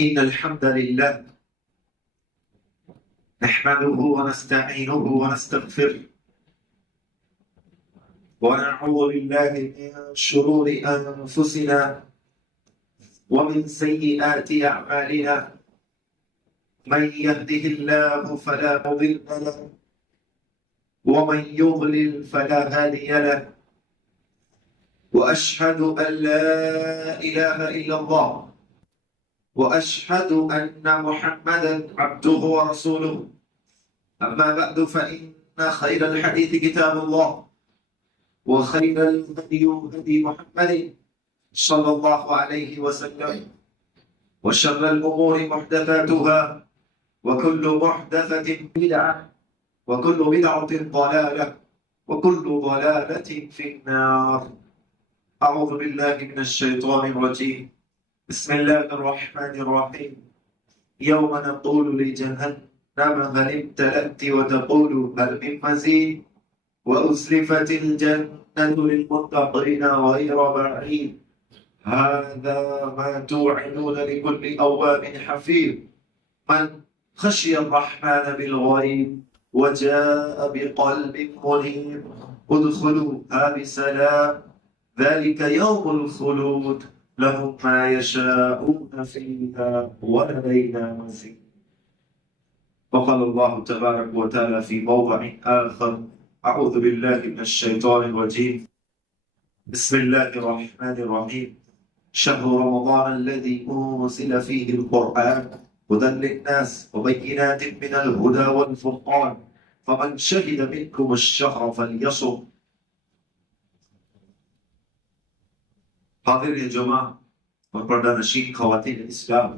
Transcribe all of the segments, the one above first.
إن الحمد لله نحمده ونستعينه ونستغفره ونعوذ بالله من شرور أنفسنا ومن سيئات أعمالنا من يهده الله فلا مضل له ومن يضلل فلا هادي له وأشهد أن لا إله إلا الله وأشهد أن محمدا عبده ورسوله أما بعد فإن خير الحديث كتاب الله وخير الهدي هدي محمد صلى الله عليه وسلم وشر الأمور محدثاتها وكل محدثة بدعة وكل بدعة ضلالة وكل ضلالة في النار. أعوذ بالله من الشيطان الرجيم. بسم الله الرحمن الرحيم. يوم نقول لجهنم هل امتلأت وتقول هل من مزيد وأزلفت الجنة للمتقين غير بعيد هذا ما توعدون لكل أواب حفيظ من خشي الرحمن بالغيب وجاء بقلب منيب ادخلوها بسلام ذلك يوم الخلود لهم ما يشاءون فيها ولدينا مزيد. وقال الله تبارك وتعالى في موضع آخر أعوذ بالله من الشيطان الرجيم. بسم الله الرحمن الرحيم. شهر رمضان الذي أنزل فيه القرآن هدى للناس وبينات من الهدى والفرقان فمن شهد منكم الشهر فليصم. حاضر جمعہ اور پردہ نشین خواتین اسلام،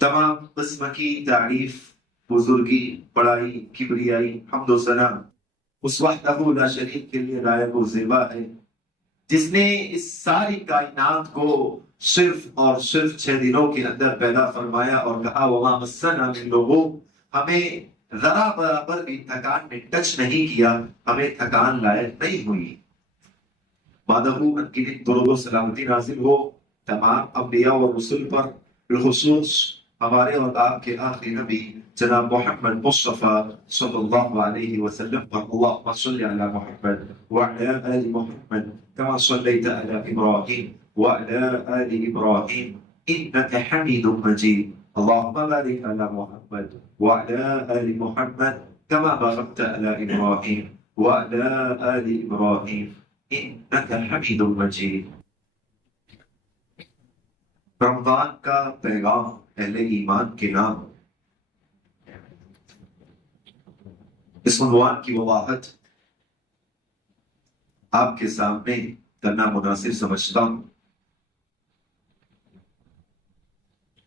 تمام قسم کی تعریف، بزرگی، بڑائی، کبریائی، حمد و ثنا اس وحدہ لا شریک کے لیے لائق و زیبا ہے جس نے اس ساری کائنات کو صرف اور صرف 6 دنوں کے اندر پیدا فرمایا اور کہا وما مسنا من لغوب، ہمیں ذرا برابر بھی تھکان نے ٹچ نہیں کیا، ہمیں تھکان لائق نہیں ہوئی۔ بعدہ انگنت درود و سلامتی نازل ہو تمام انبیاء و رسول پر، بالخصوص ہمارے اور آپ کے آخری نبی جناب محمد مصطفیٰ صلی اللہ علیہ وسلم پر۔ اللہم صلی علی محمد وعلی آل محمد کما صلیت علی ابراہیم وعلی آل ابراہیم انک حمید مجید۔ اللہم بارک علی محمد وعلی آل محمد کما بارکت علی ابراہیم وعلی آل ابراہیم انک حمید مجید۔ رمضان کا پیغام اہل ایمان کے نام، اس عنوان کی وضاحت آپ کے سامنے کرنا مناسب سمجھتا ہوں۔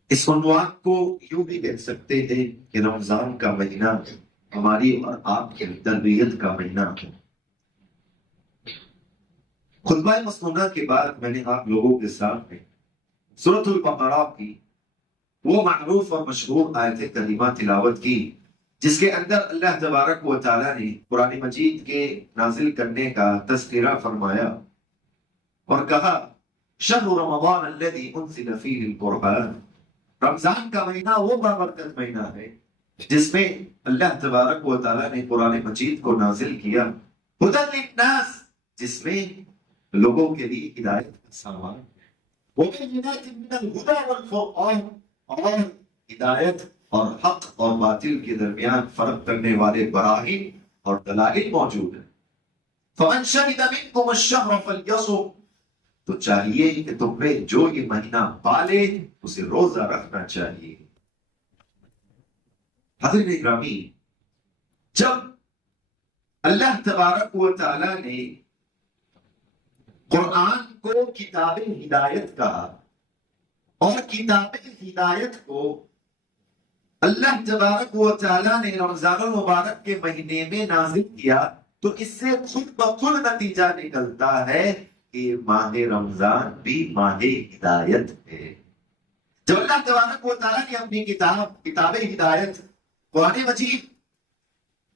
اس عنوان کو یوں بھی کہہ سکتے ہیں کہ رمضان کا مہینہ ہماری اور آپ کی تربیت کا مہینہ ہے۔ خطبہ مسنونہ کے بعد میں نے آپ لوگوں کے سامنے سورۃ البقرہ کی وہ معروف اور مشہور آیت کریمہ تلاوت کی جس کے اندر اللہ تبارک و تعالیٰ نے قرآن مجید کے نازل کرنے کا تذکرہ فرمایا اور کہا شہر رمضان الذی انزل فیہ القرآن، رمضان کا مہینہ وہ بابرکت مہینہ ہے جس میں اللہ تبارک و تعالیٰ نے قرآن مجید کو نازل کیا، ہدی للناس، جس میں لوگوں کے لیے ہدایت کا سامان، وبینات من الہدی والفرقان، اور ہدایت اور حق اور باطل کے درمیان فرق کرنے والے براہین اور دلائل موجود ہیں۔ فمن شہد منکم الشہر فلیصم، تو چاہیے کہ تم میں جو یہ مہینہ پالے اسے روزہ رکھنا چاہیے۔ حضرت گرامی، جب اللہ تبارک و تعالی نے قرآن کو کتاب ہدایت کہا اور کتاب ہدایت کو اللہ تبارک و تعالیٰ نے رمضان المبارک کے مہینے میں نازل کیا، تو اس سے خود بخود نتیجہ نکلتا ہے کہ ماہ رمضان بھی ماہ ہدایت ہے۔ جب اللہ تبارک و تعالیٰ نے اپنی کتاب ہدایت قرآن مجید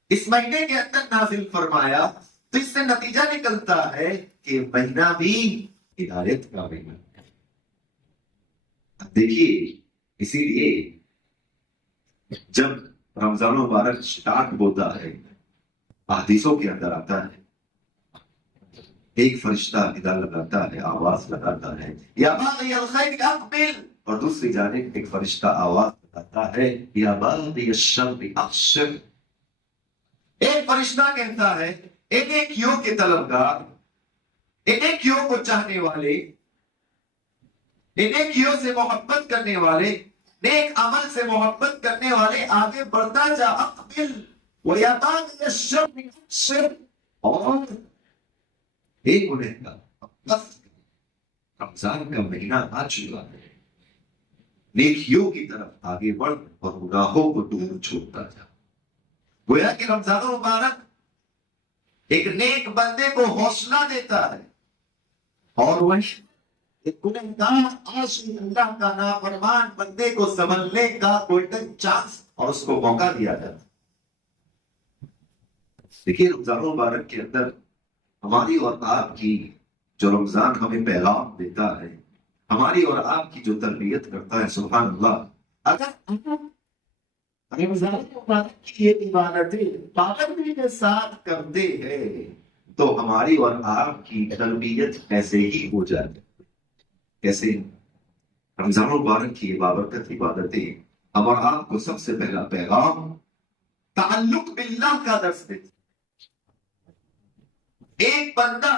اس مہینے کے اندر نازل فرمایا تو اس سے نتیجہ نکلتا ہے کہ مہینہ بھی ہدایت کا مہینہ ہے۔ دیکھیے اسی لیے جب رمضان مبارک سٹارٹ ہوتا ہے احادیثوں کے اندر آتا ہے ایک فرشتہ ندا لگاتا ہے، آواز لگاتا ہے یا باغی الخیر اقبل، اور دوسری جانب ایک فرشتہ آواز لگاتا ہے یا باغی الشر اقصر۔ ایک فرشتہ کہتا ہے اے نیکیوں کے طلبگار، اے نیکیوں کو چاہنے والے، اے نیکیوں سے محبت کرنے والے، نیک عمل سے محبت کرنے والے، آگے بڑھتا جا، اقبل ویا باغی الشر اقصر۔ اور ایک گنہ کا بس رمضان کا مہینہ آ چکا ہے، نیکیوں کی طرف آگے بڑھ اور گناہوں کو دور چھوڑتا جا۔ گویا کہ رمضان مبارک ایک نیک بندے کو حوصلہ دیتا ہے، اور وہ ایک گنہگار عاصی اللہ کا نافرمان بندے کو سنبھلنے کا گولڈن چانس اور اس کو موقع دیا جاتا ہے۔ دیکھیے رمضان مبارک کے اندر ہماری اور آپ کی جو رمضان ہمیں پیغام دیتا ہے، ہماری اور آپ کی جو تربیت کرتا ہے، سبحان اللہ، اگر رمضان مبارک کی یہ عبادتیں پابندی کے ساتھ کرتے ہیں تو ہماری اور آپ کی تربیت ایسے ہی ہو جاتی ہے۔ کیسے؟ رمضان مبارک کی بابرکت عبادتیں ہم اور آپ کو سب سے پہلا پیغام تعلق باللہ کا درس دیتی۔ ایک بندہ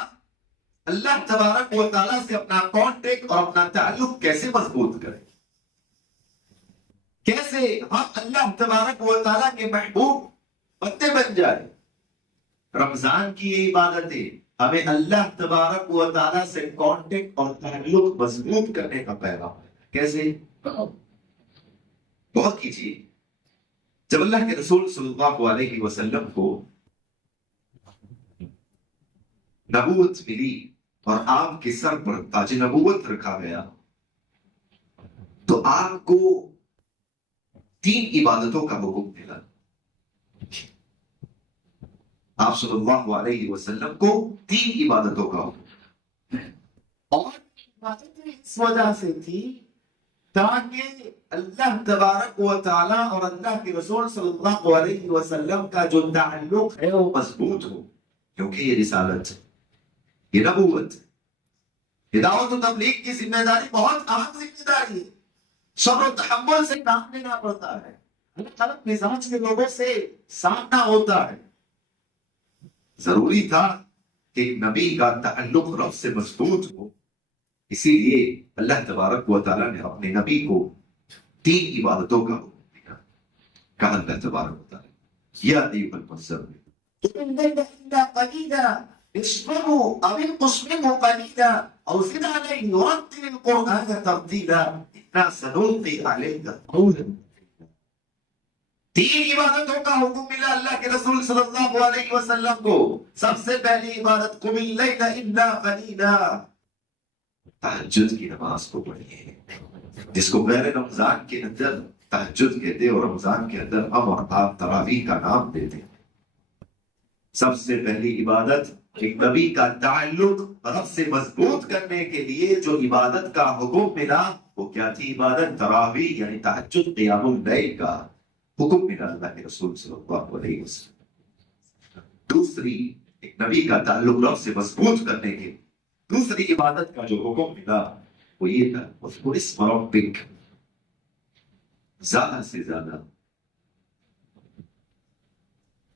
اللہ تبارک و تعالیٰ سے اپنا کانٹیکٹ اور اپنا تعلق کیسے مضبوط کرے، کیسے ہم اللہ تبارک و تعالیٰ کے محبوب بندے بن جائے۔ رمضان کی یہ عبادتیں ہمیں اللہ تبارک و تعالیٰ سے کانٹیکٹ اور تعلق مضبوط کرنے کا پیغام ہے۔ کیسے؟ بہت کیجیے، جب اللہ کے رسول صلی اللہ علیہ وسلم کو نبوت ملی اور آپ کے سر پر تاج نبوت رکھا گیا تو آپ کو 3 عبادتوں کا حکم ملا۔ آپ صلی اللہ علیہ وسلم کو 3 عبادتوں کا حکم، اور عبادتیں اس وجہ سے تھی تاکہ اللہ تبارک و تعالیٰ اور اللہ کے رسول صلی اللہ علیہ وسلم کا جو تعلق ہے وہ مضبوط ہو، کیونکہ یہ رسالت، یہ نبوت، یہ دعوت و تبلیغ کی ذمہ داری بہت اہم ذمہ داری ہے۔ صبر و تحمل سے کام لینا پڑتا ہے، الگ الگ مزاج کے لوگوں سے سامنا ہوتا ہے۔ ضروری تھا کہ نبی کا تعلق رب سے مضبوط ہو، اسی لیے اللہ تبارک و تعالیٰ نے اپنے نبی کو 3 عبادتوں کا حکم دیا۔ کہا اللہ تبارک و تعالیٰ یا ایھا المزمل نصفه أو انقص منه قليلا أو زد عليه ورتل القرآن ترتيلا إنا سنلقي عليك قولا ثقيلا۔ 3 عبادتوں کا حکم ملا اللہ کے رسول صلی اللہ علیہ وسلم کو۔ سب سے پہلی عبادت قم اللیل الا قلیلا، تہجد کی نماز کو پڑھیے، جس کو غیر رمضان کے اندر تہجد کہتے اور رمضان کے اندر ہم اور آپ تراویح کا نام دیتے۔ سب سے پہلی عبادت ایک نبی کا تعلق رب سے مضبوط کرنے کے لیے جو عبادت کا حکم ملا وہ کیا تھی؟ عبادت تراویح یعنی تہجد، قیام اللیل کا حکم ملا اللہ کے رسول صلی اللہ علیہ وسلم۔ دوسری، ایک نبی کا تعلق رب سے مضبوط کرنے کے دوسری عبادت کا جو حکم ملا وہ یہ تھا اذکر اسم ربک، زیادہ سے زیادہ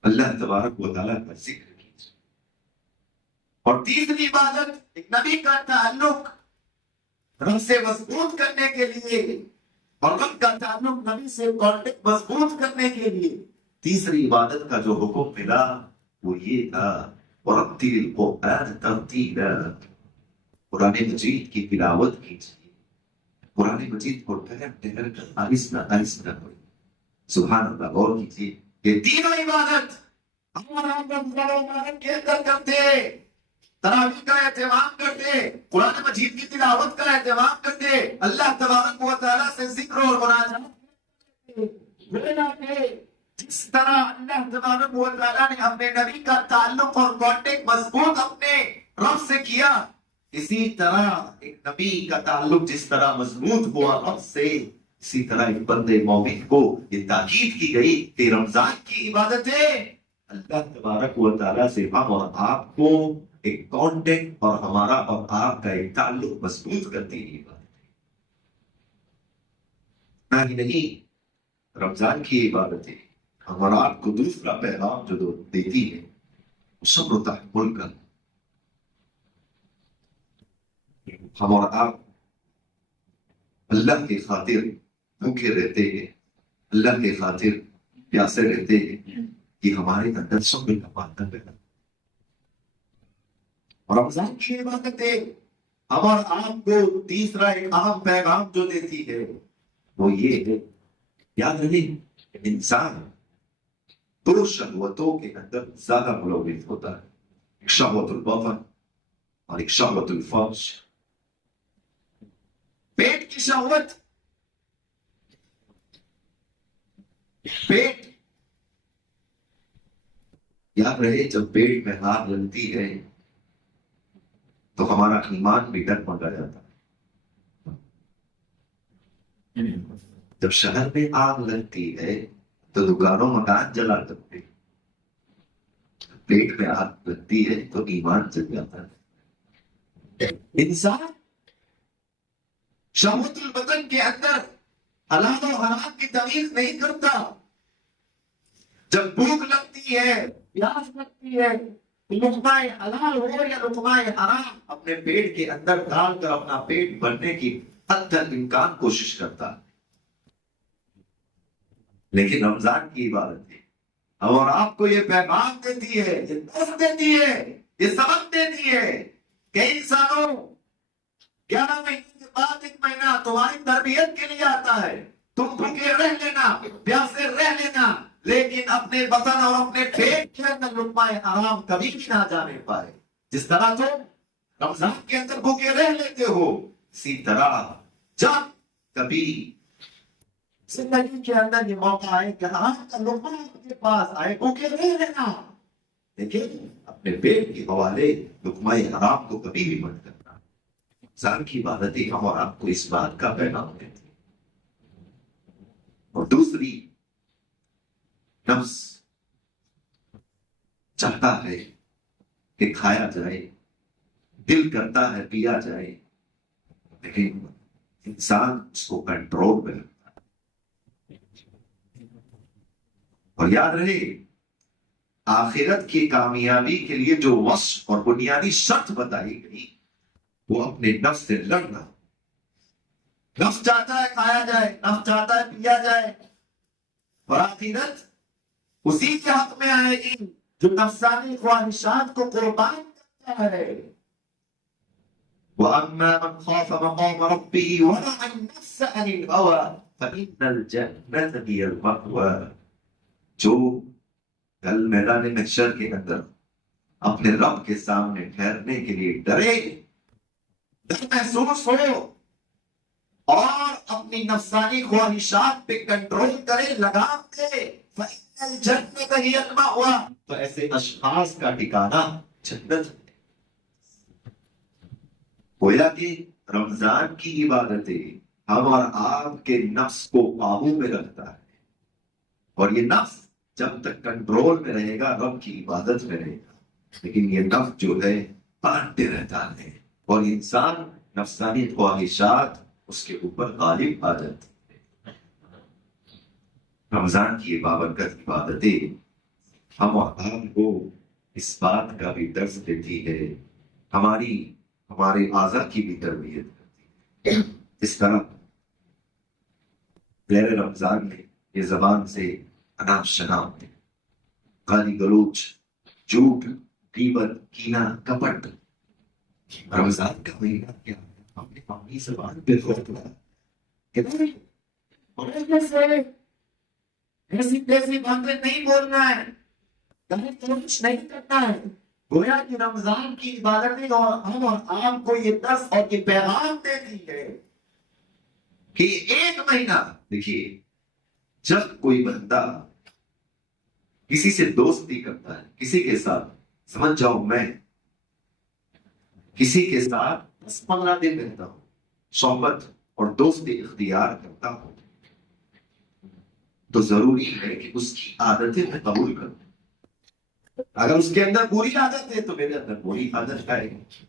اللہ تبارک و تعالیٰ کا ذکر کیجیے۔ اور تیسری عبادت ایک نبی کا تعلق رب سے مضبوط کرنے کے لیے اور رب کا تعلق نبی سے کانٹیکٹ مضبوط کرنے کے لیے تیسری عبادت کا جو حکم ملا وہ یہ تھا وَرَتِّلِ الْقُرْآنَ تَرْتِيلًا، قرآن مجید کی تلاوت کیجیے، قرآن مجید کو ٹھہر ٹھہر کر آہستہ آہستہ پڑھیے۔ سبحان اللہ، غور کیجیے، یہ تینوں عبادت ہمارا رمضان مبارک کے اندر کرتے، تراویح کا اہتمام کرتے، قرآن مجید کی تلاوت کا اہتمام کرتے، اللہ تبارک و تعالیٰ سے ذکر اور مناجات کرتے۔ جس طرح اللہ تبارک و تعالیٰ نے اپنے نبی کا تعلق اور کانٹیکٹ مضبوط اپنے رب سے کیا، اسی طرح ایک نبی کا تعلق جس طرح مضبوط ہوا رب سے، اسی طرح ایک بندے مومن کو یہ تاکید کی گئی کہ رمضان کی عبادتیں اللہ تبارک و تعالیٰ سے ہم اور آپ کو ایک کانٹیکٹ اور ہمارا اور آپ کا ایک تعلق مضبوط کرتی ہے عبادتیں۔ نہ ہی نہیں، رمضان کی عبادتیں ہم اور آپ کو دوسرا پیغام جو دیتی ہے وہ صبر و تحمل کا۔ ہم اور آپ اللہ کی خاطر بھوکے رہتے ہیں، اللہ کی خاطر پیاسے رہتے ہیں، یہ ہمارے اندر صبر کا مادہ پیدا۔ اور رمضان کی عبادتیں ہم اور آپ کو تیسرا ایک اہم پیغام جو دیتی ہے وہ یہ ہے، یاد رہے انسان دو شہوتوں کے اندر زیادہ ملوث ہوتا ہے، ایک شہوت البطن اور ایک شہوت الفرج۔ پیٹ کی شہوت، پیٹ، یاد رہے جب پیٹ میں آگ لگتی ہے تو ہمارا ایمان بھی ڈگمگا جاتا ہے۔ جب شہر میں آگ لگتی ہے تو دکانوں مکان جلا کرتے، پیٹ میں آگ لگتی ہے تو ایمان جل جاتا ہے۔ انسان شہوت البدن کے اندر حلال و حرام کی تمیز نہیں کرتا۔ جب بھوک لگتی ہے، پیاس لگتی ہے، لقمہ حلال ہو یا لقمہ حرام اپنے پیٹ کے اندر ڈال کر اپنا پیٹ بھرنے کی حد امکان کوشش کرتا ہے۔ لیکن رمضان کی عبادت ہے اور آپ کو یہ پیغام دیتی ہے، یہ درس دیتی ہے، یہ سبق دیتی ہے کہ انسانوں 11 مہینے کے بعد ایک مہینہ تمہاری تربیت کے لیے آتا ہے، تم بھوکے رہ لینا، پیاسے رہ لینا، لیکن اپنے وطن اور اپنے پیٹ کے اندر لقمہ حرام کبھی بھی نہ جانے پائے۔ جس طرح تم رمضان کے اندر بھوکے رہ لیتے ہو، اسی طرح جب کبھی زندگی کے اندر یہ موقع آئے کہ حرام کا لقمہ آپ کے پاس آئے، بھوکے رہ لینا، لیکن اپنے پیٹ کے حوالے لقمہ حرام کو کبھی بھی مت کرنا۔ رمضان کی عبادتیں ہم اور آپ کو اس بات کا پیغام دیتی ہیں۔ اور دوسری، نفس چاہتا ہے کہ کھایا جائے، دل کرتا ہے پیا جائے، لیکن انسان اس کو کنٹرول میں رکھتا ہے۔ اور یاد رہے آخرت کی کامیابی کے لیے جو وصف اور بنیادی شرط بتائی گئی وہ اپنے نفس سے لڑنا۔ نفس چاہتا ہے کھایا جائے، نفس چاہتا ہے پیا جائے، اور آخرت اسی کے حق میں آئے گی جو نفسانی خواہشات کو قربان کرتا ہے۔ وَأَمَّا مَنْ خَافَ مَقَامَ رَبِّهِ وَنَهَى النَّفْسَ عَنِ الْهَوَىٰ فَإِنَّ الْجَنَّةَ هِيَ الْمَأْوَىٰ، جو کل میدان محشر کے اندر اپنے رب کے سامنے ٹھہرنے کے لیے ڈرے، ڈر محسوس ہو اور اپنی نفسانی خواہشات پہ کنٹرول کرے، لگام دے، فَإِنَّ الْجَنَّةَ هِيَ الْمَأْوَىٰ، تو ایسے اشخاص کا ٹھکانہ جنت ہے۔ گویا کہ رمضان کی عبادتیں ہم اور آپ کے نفس کو قابو میں رکھتا ہے، اور یہ نفس جب تک کنٹرول میں رہے گا رب کی عبادت میں رہے گا، لیکن یہ نفس جو ہے پلٹتے رہتا ہے اور انسان نفسانی خواہشات اس کے اوپر غالب آ جاتی ہے۔ رمضان کی بابرکت عبادتیں ہم اور آپ کو اس بات کا بھی درس دیتی ہے، ہمارے اعضاء کی بھی تربیت کرتی ہے۔ اس طرح غیر رمضان میں یہ زبان سے انام شنام ہے، گالی گلوچ، جھوٹ، غیبت، کینہ، کپٹ۔ رمضان کا مہینہ کیا ہم نے اپنی زبان پہ غور کیا کہ ایسی تیسی باتیں نہیں بولنا ہے، کچھ نہیں کرنا ہے۔ گویا کہ رمضان کی عبادتیں اور ہم اور آپ کو یہ درس اور یہ پیغام دیتی ہے کہ ایک مہینہ، دیکھیے جب کوئی بندہ کسی سے دوستی کرتا ہے، کسی کے ساتھ، سمجھ جاؤ میں کسی کے ساتھ 10-15 دن رہتا ہوں، صحبت اور دوستی اختیار کرتا ہوں، تو ضروری ہے کہ اس کی عادتیں میں قبول کروں۔ اگر اس کے اندر بری عادت ہے تو میرے اندر بری عادت آئے گی۔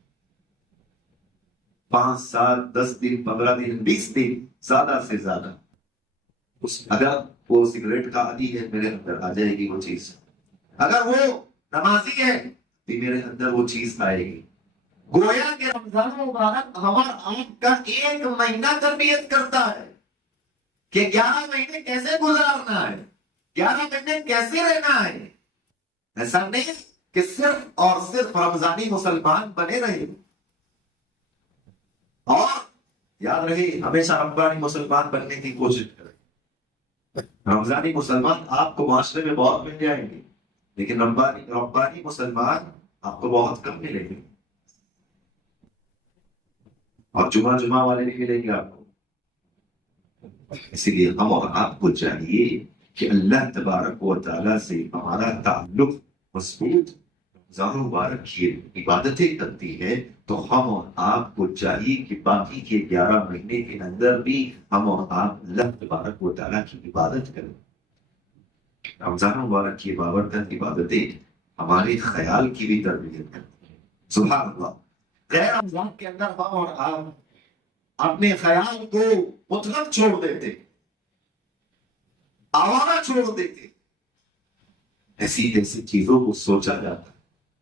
5 سال 10 دن 15 دن 20 دن زیادہ سے زیادہ اگر وہ سگریٹ کا عادی ہے میرے اندر آ جائے گی وہ چیز، اگر وہ نمازی ہے تو میرے اندر وہ چیز آئے گی۔ گویا کہ رمضان مبارک ہمارا آپ کا 1 مہینہ تربیت کرتا ہے کہ 11 مہینے کیسے گزارنا ہے، 11 مہینے کیسے رہنا ہے۔ ایسا نہیں کہ صرف اور صرف رمضانی مسلمان بنے رہے، اور یاد رہے ہمیشہ رمضانی مسلمان بننے کی کوشش کریں۔ رمضانی مسلمان آپ کو معاشرے میں بہت مل جائیں گے، لیکن رمضانی مسلمان آپ کو بہت کم ملیں گے، اور جمعہ والے بھی ملیں گے آپ کو۔ اسی لیے ہم اور آپ کو چاہیے کہ اللہ تبارک و تعالیٰ سے ہمارا تعلق مضبوط۔ رمضان مبارک کی عبادتیں کرتی ہے تو ہم اور آپ کو چاہیے کہ باقی کے 11 مہینے کے اندر بھی ہم اور آپ اللہ تبارک و تعالیٰ کی عبادت کریں۔ رمضان مبارک کی بابرکت عبادتیں ہمارے خیال کی بھی تربیت کرتی ہیں۔ سبحان اللہ، غیر رمضان کے اندر ہم اور آپ اپنے خیال کو مطلق چھوڑ دیتے، آوارہ چھوڑ دیتے، ایسی چیزوں کو سوچا جاتا۔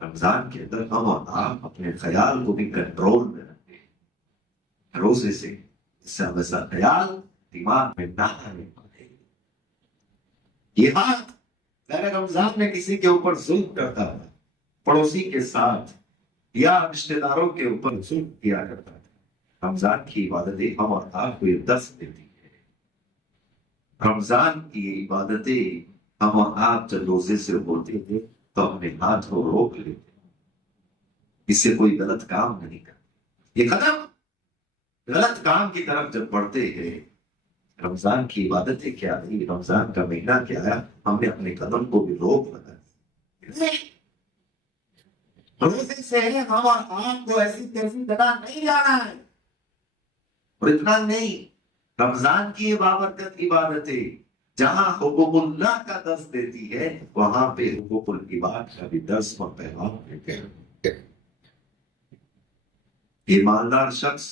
رمضان کے اندر ہم اور آپ اپنے خیال کو بھی کنٹرول میں رکھتے ہیں، روزے سے ویسا خیال دماغ میں نہ آنے پائے۔ یہ ہاتھ غیر رمضان میں کسی کے اوپر ظلم کرتا تھا، پڑوسی کے ساتھ یا رشتے داروں کے اوپر ظلم کیا کرتا تھا۔ رمضان کی عبادتیں ہم اور آپ کو یہ درس دیتی ہے۔ رمضان کی عبادتیں ہم اور آپ جب روزے سے ہوتے تھے تو اپنے ہاتھ کو روک لیتے، اس سے کوئی غلط کام نہیں کرتے۔ یہ قدم غلط کام کی طرف جب بڑھتے ہیں، رمضان کی عبادتیں کیا نہیں، رمضان کا مہینہ کیا ہے، ہم نے اپنے قدم کو بھی روک لگا۔ روزے سے ہم اور آپ کو ایسی تیزی جگہ نہیں جانا ہے، اور اتنا نہیں، رمضان کی بابرکت عبادتیں جہاں حقوق اللہ کا درس دیتی ہے وہاں پہ حقوق العباد کا بھی درس اور پیغام دیتے ہیں۔ ایماندار شخص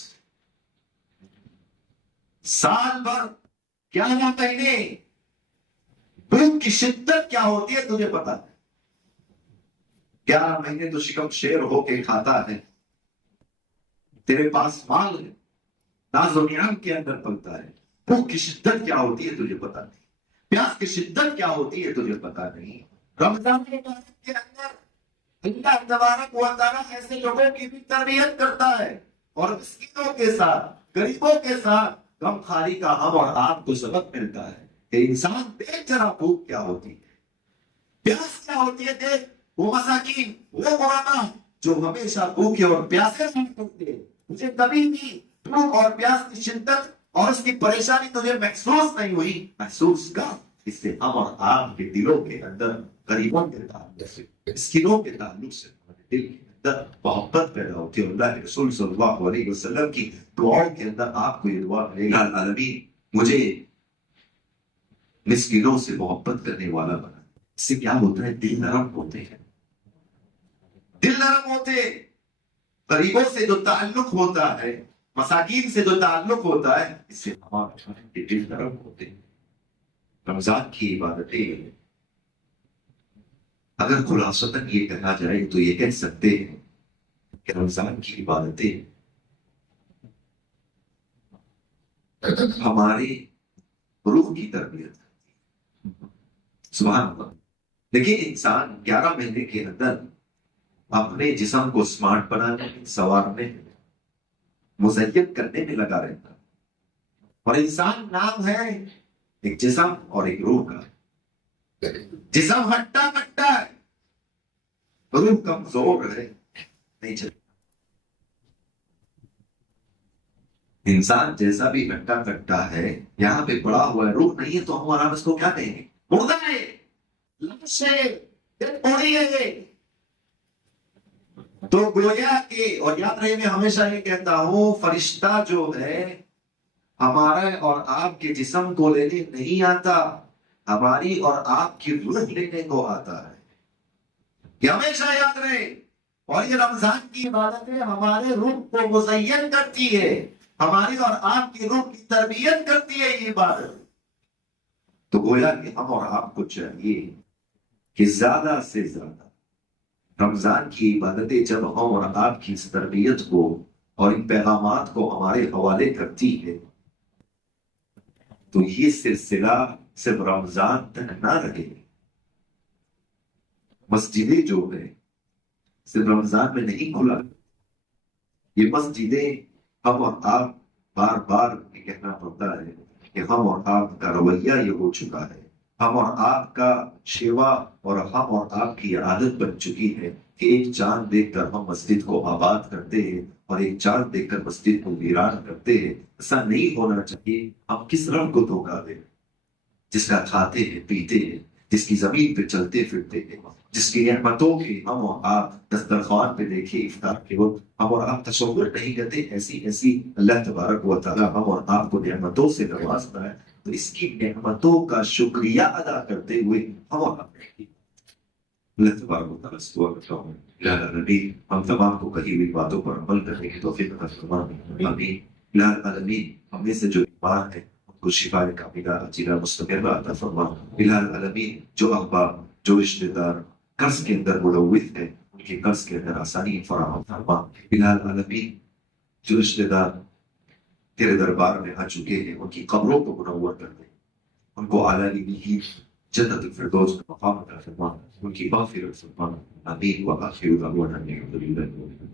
سال بھر 11 مہینے بھوک کی شدت کیا ہوتی ہے تجھے پتا ہے؟ 11 مہینے تو شکم شیر ہو کے کھاتا ہے، تیرے پاس مال ہے، ناز و نعم کے اندر پلتا ہے، بھوک کی شدت کیا ہوتی ہے تجھے پتا نہیں، پیاس کی شدت کیا ہوتی ہے تجھے پتا نہیں۔ رمضان مبارک کے اندر اللہ تبارک و تعالیٰ ایسے لوگوں کی بھی تربیت کرتا ہے، اور مسکینوں کے ساتھ غریبوں کے ساتھ غم خاری کا ہم اور آپ کو سبق ملتا ہے کہ انسان دیکھ ذرا بھوک کیا ہوتی ہے، پیاس کیا ہوتی ہے، دیکھ وہ مساکین، وہ غربا جو ہمیشہ بھوکے اور پیاسے ہوتے ہیں، مجھے کبھی بھی بھوک اور پیاس کی شدت اور اس کی پریشانی تجھے محسوس نہیں ہوئی، محسوس کر۔ اس سے ہم اور آپ کے دلوں کے اندر غریبوں کے تعلق سے، مسکینوں کے تعلق سے ہمارے دل کے اندر محبت پیدا ہوتی ہے۔ اللہ کے رسول صلی اللہ علیہ وسلم کی دعاؤں کے اندر آپ کو یہ دعا ملے گا، العالمین مجھے مسکینوں سے محبت کرنے والا بنا۔ اس سے کیا ہوتا ہے؟ دل نرم ہوتے ہیں، دل نرم ہوتے، غریبوں سے جو تعلق ہوتا ہے، مساکین سے جو تعلق ہوتا ہے، اس سے ہمارے دل نرم ہوتے ہیں۔ رمضان کی عبادتیں اگر خلاصتاً یہ کہا جائے تو یہ کہہ سکتے ہیں کہ رمضان کی عبادتیں ہمارے روح کی تربیت کرتی ہے۔ سبحان اللہ۔ لیکن انسان 11 مہینے کے اندر اپنے جسم کو سمارٹ بنانے میں، سنوارنے میں، مزین کرنے میں لگا رہتا، اور انسان نام ہے ایک جسم اور ایک روح کا۔ جسم ہٹا کٹا ہے، روح کمزور ہے، نہیں چلتا۔ انسان جیسا بھی ہٹا کٹا ہے، یہاں پہ پڑا ہوا ہے، روح نہیں ہے، تو ہم آرام اس کو کیا کہیں گے؟ مردہ ہے، لاش ہے، ڈیڈ باڈی ہے۔ تو گویا کہ، اور یاد رہے میں ہمیشہ یہ کہتا ہوں، فرشتہ جو ہے ہمارے اور آپ کے جسم کو لینے نہیں آتا، ہماری اور آپ کی روح لینے کو آتا ہے. یہ ہمیشہ یاد رہے. اور یہ رمضان کی عبادتیں ہمارے روح کو مزین کرتی ہے، ہماری اور آپ کی روح کی تربیت کرتی ہے یہ عبادت. تو گویا کہ ہم اور آپ کو چاہیے کہ زیادہ سے زیادہ رمضان کی عبادتیں جب ہم اور آپ کی اس تربیت کو اور ان پیغامات کو ہمارے حوالے کرتی ہے، تو یہ سلسلہ صرف رمضان تک نہ رہے. مسجدیں جو ہے صرف رمضان میں نہیں کھلا. یہ مسجدیں ہم اور آپ، بار بار یہ کہنا پڑتا ہے کہ ہم اور آپ کا رویہ یہ ہو چکا ہے، ہم اور آپ کا شیوا اور ہم اور آپ کی عادت بن چکی ہے کہ ایک چاند دیکھ کر ہم مسجد کو آباد کرتے ہیں اور ایک چاند دیکھ کر مسجد کو ویران کرتے ہیں. ایسا نہیں ہونا چاہیے. ہم کس رب کو دھوکہ دیں؟ جس کا کھاتے ہیں، پیتے ہیں، جس کی زمین پہ چلتے پھرتے ہیں، جس کی نعمتوں کے ہم اور آپ دسترخوان پہ دیکھیں افطار کے وقت ہم اور آپ تصور نہیں کرتے ایسی اللہ تبارک و تعالیٰ ہم اور آپ کو نعمتوں سے نوازتا ہے. تو اس کی نعمتوں کا شکریہ ادا کرتے ہوئے ہم اور آپ اللہ تبارک و تعالیٰ سے دعا کرتا ہوں الہ نبی ہم تمام کو کہی ہوئی باتوں پر عمل کرنے کی توفیق عطا فرما. آمین. الہ العالمین ہم میں سے جو بیمار ہے کو شفا کاملہ عاجلہ مستمرہ عطا فرما. الہ العالمین جو احباب، جو رشتے دار قرض کے اندر ملوث ہے، ان کے قرض کے اندر آسانی فراہم فرما. الہ العالمین جو رشتے دار تیرے دربار میں آ چکے ہیں، ان کی قبروں کو منور کر دے، ان کو اعلیٰ جنت الفردوس کا مقام عطا فرما، ان کی مغفرت فرما. آمین. وآخر دعوانا الحمد للہ.